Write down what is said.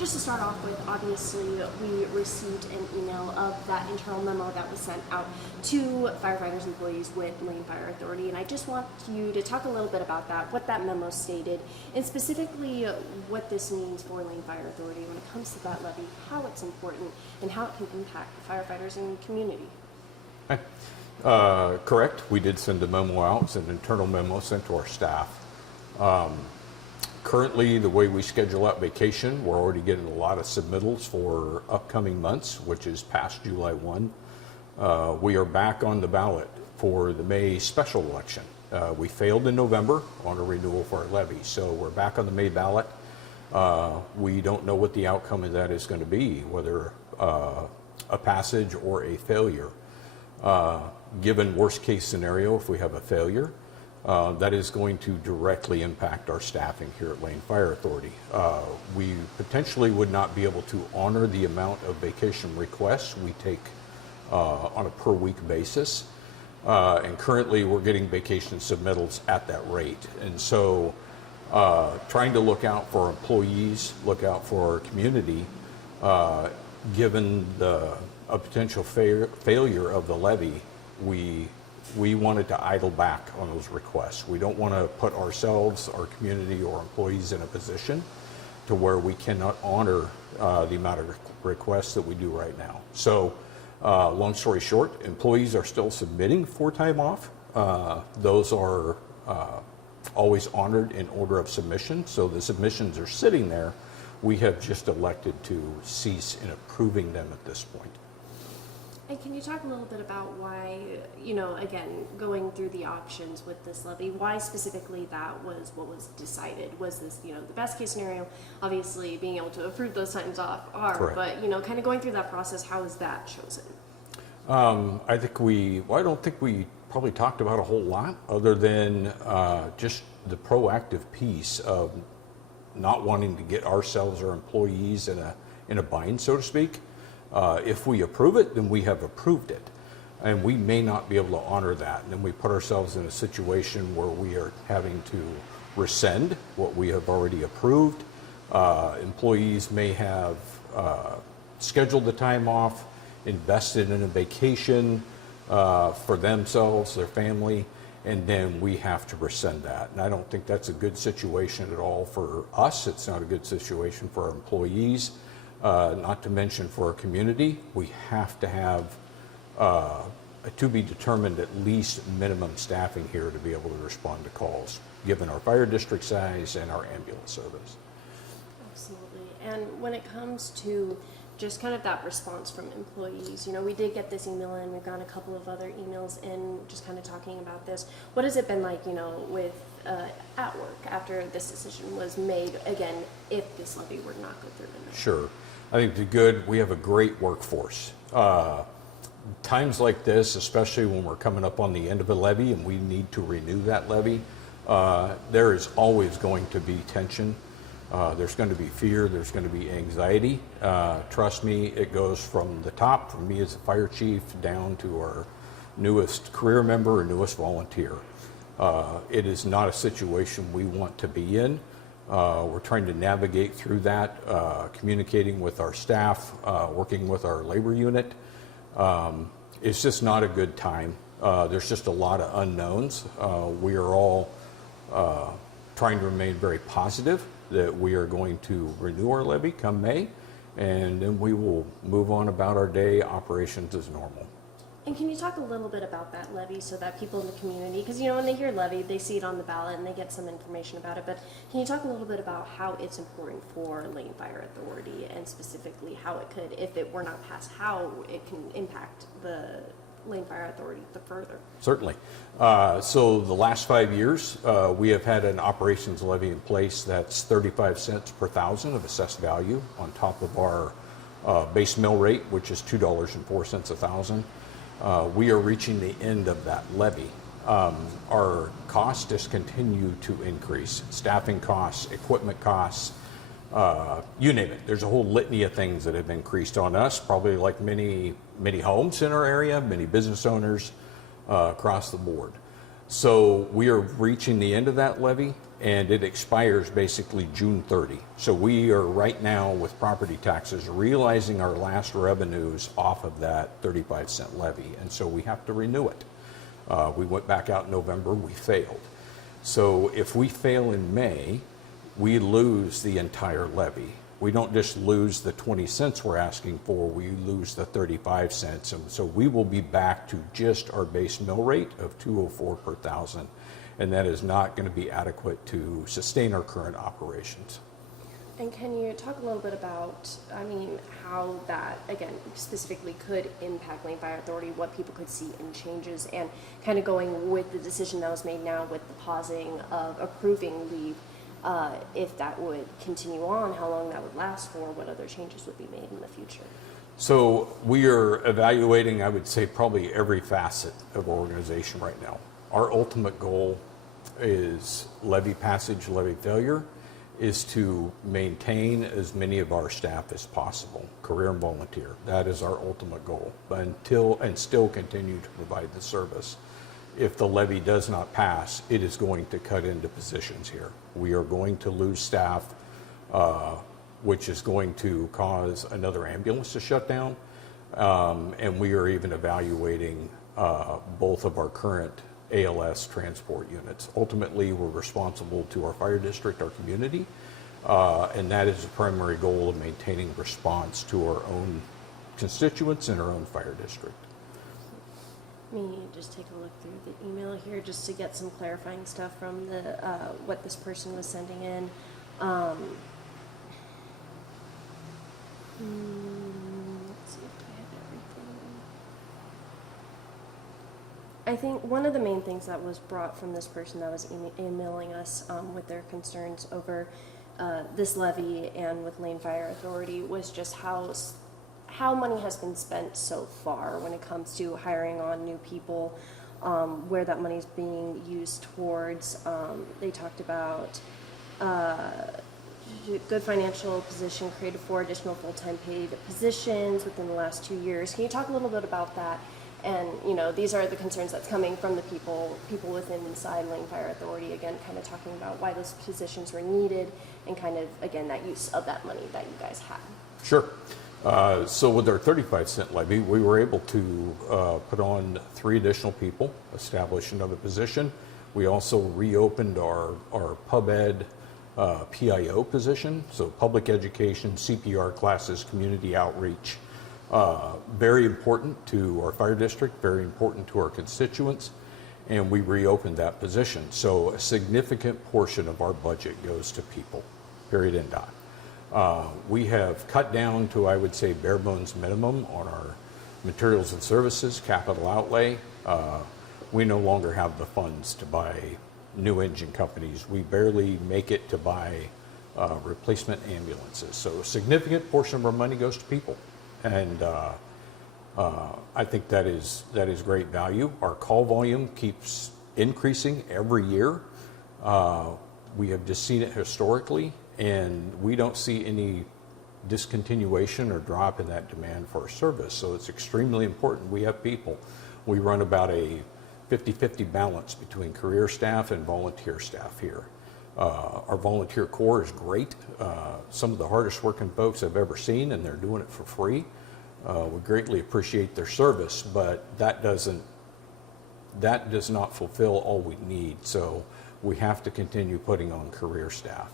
just to start off with, obviously we received an email of that internal memo that was sent out to firefighters employees with Lane Fire Authority, and I just want you to talk a little bit about that, what that memo stated, and specifically what this means for Lane Fire Authority when it comes to that levy, how it's important, and how it can impact the firefighters and community. Correct. We did send a memo out. It's an internal memo sent to our staff. Currently, the way we schedule out vacation, we're already getting a lot of submittals for upcoming months, which is past July 1. We are back on the ballot for the May special election. We failed in November on a renewal for our levy, so we're back on the May ballot. We don't know what the outcome of that is going to be, whether a passage or a failure. Given worst case scenario, if we have a failure, that is going to directly impact our staffing here at Lane Fire Authority. We potentially would not be able to honor the amount of vacation requests we take on a per week basis. And currently we're getting vacation submittals at that rate. And so trying to look out for our employees, look out for our community, given a potential failure of the levy, we wanted to idle back on those requests. We don't want to put ourselves, our community, or employees in a position to where we cannot honor the amount of requests that we do right now. So long story short, employees are still submitting for time off. Those are always honored in order of submission. So the submissions are sitting there. We have just elected to cease in approving them at this point. And can you talk a little bit about why, again, going through the options with this levy, why specifically that was what was decided? Was this, the best case scenario? Obviously, being able to approve those times off are, correct. But, kind of going through that process, how was that chosen? I don't think we probably talked about a whole lot other than just the proactive piece of not wanting to get ourselves or employees in a bind, so to speak. If we approve it, then we have approved it, and we may not be able to honor that. And then we put ourselves in a situation where we are having to rescind what we have already approved. Employees may have scheduled the time off, invested in a vacation for themselves, their family, and then we have to rescind that. And I don't think that's a good situation at all for us. It's not a good situation for our employees. Not to mention for our community. We have to have to be determined at least minimum staffing here to be able to respond to calls, given our fire district size and our ambulance service. Absolutely. And when it comes to just kind of that response from employees, we did get this email in, we've gotten a couple of other emails in just kind of talking about this. What has it been like, with at work after this decision was made, again, if this levy were to not go through? Sure. I think we have a great workforce. Times like this, especially when we're coming up on the end of a levy and we need to renew that levy, there is always going to be tension. There's going to be fear. There's going to be anxiety. Trust me, it goes from the top, from me as a fire chief, down to our newest career member or newest volunteer. It is not a situation we want to be in. We're trying to navigate through that, communicating with our staff, working with our labor unit. It's just not a good time. There's just a lot of unknowns. We are all trying to remain very positive that we are going to renew our levy come May, and then we will move on about our day, operations as normal. And can you talk a little bit about that levy so that people in the community, because when they hear levy, they see it on the ballot and they get some information about it, but can you talk a little bit about how it's important for Lane Fire Authority and specifically how it could, if it were not passed, how it can impact the Lane Fire Authority further? Certainly. So the last 5 years, we have had an operations levy in place that's 35 cents per thousand of assessed value on top of our base mill rate, which is $2.04 a thousand. We are reaching the end of that levy. Our costs just continue to increase. Staffing costs, equipment costs, you name it. There's a whole litany of things that have increased on us, probably like many homes in our area, many business owners across the board. So we are reaching the end of that levy, and it expires basically June 30. So we are right now with property taxes realizing our last revenues off of that 35-cent levy, and so we have to renew it. We went back out in November, we failed. So if we fail in May, we lose the entire levy. We don't just lose the 20 cents we're asking for, we lose the 35 cents. And so we will be back to just our base mill rate of 204 per thousand. And that is not going to be adequate to sustain our current operations. And can you talk a little bit about, how that, again, specifically could impact Lane Fire Authority, what people could see in changes, and kind of going with the decision that was made now with the pausing of approving leave, if that would continue on, how long that would last for, what other changes would be made in the future? So we are evaluating, I would say, probably every facet of our organization right now. Our ultimate goal is levy passage, levy failure, is to maintain as many of our staff as possible, career and volunteer. That is our ultimate goal, and still continue to provide the service. If the levy does not pass, it is going to cut into positions here. We are going to lose staff, which is going to cause another ambulance to shut down, and we are even evaluating both of our current ALS transport units. Ultimately, we're responsible to our fire district, our community, and that is the primary goal of maintaining response to our own constituents in our own fire district. Let me just take a look through the email here just to get some clarifying stuff from the what this person was sending in. Let's see if I have everything. I think one of the main things that was brought from this person that was emailing us with their concerns over this levy and with Lane Fire Authority was just how money has been spent so far when it comes to hiring on new people, where that money is being used towards. They talked about good financial position created 4 additional full-time paid positions within the last 2 years. Can you talk a little bit about that? And these are the concerns that's coming from the people within inside Lane Fire Authority, again, kind of talking about why those positions were needed and kind of, again, that use of that money that you guys had. Sure. So with our 35-cent levy, we were able to put on 3 additional people, establish another position. We also reopened our pub ed PIO position, so public education, CPR classes, community outreach. Very important to our fire district, very important to our constituents, and we reopened that position. So a significant portion of our budget goes to people, period, end dot. We have cut down to, I would say, bare bones minimum on our materials and services, capital outlay. We no longer have the funds to buy new engine companies. We barely make it to buy replacement ambulances. So a significant portion of our money goes to people. And I think that is great value. Our call volume keeps increasing every year. We have just seen it historically, and we don't see any discontinuation or drop in that demand for our service. So it's extremely important. We have people. We run about a 50-50 balance between career staff and volunteer staff here. Our volunteer corps is great. Some of the hardest working folks I've ever seen, and they're doing it for free. We greatly appreciate their service, but that does not fulfill all we need. So we have to continue putting on career staff.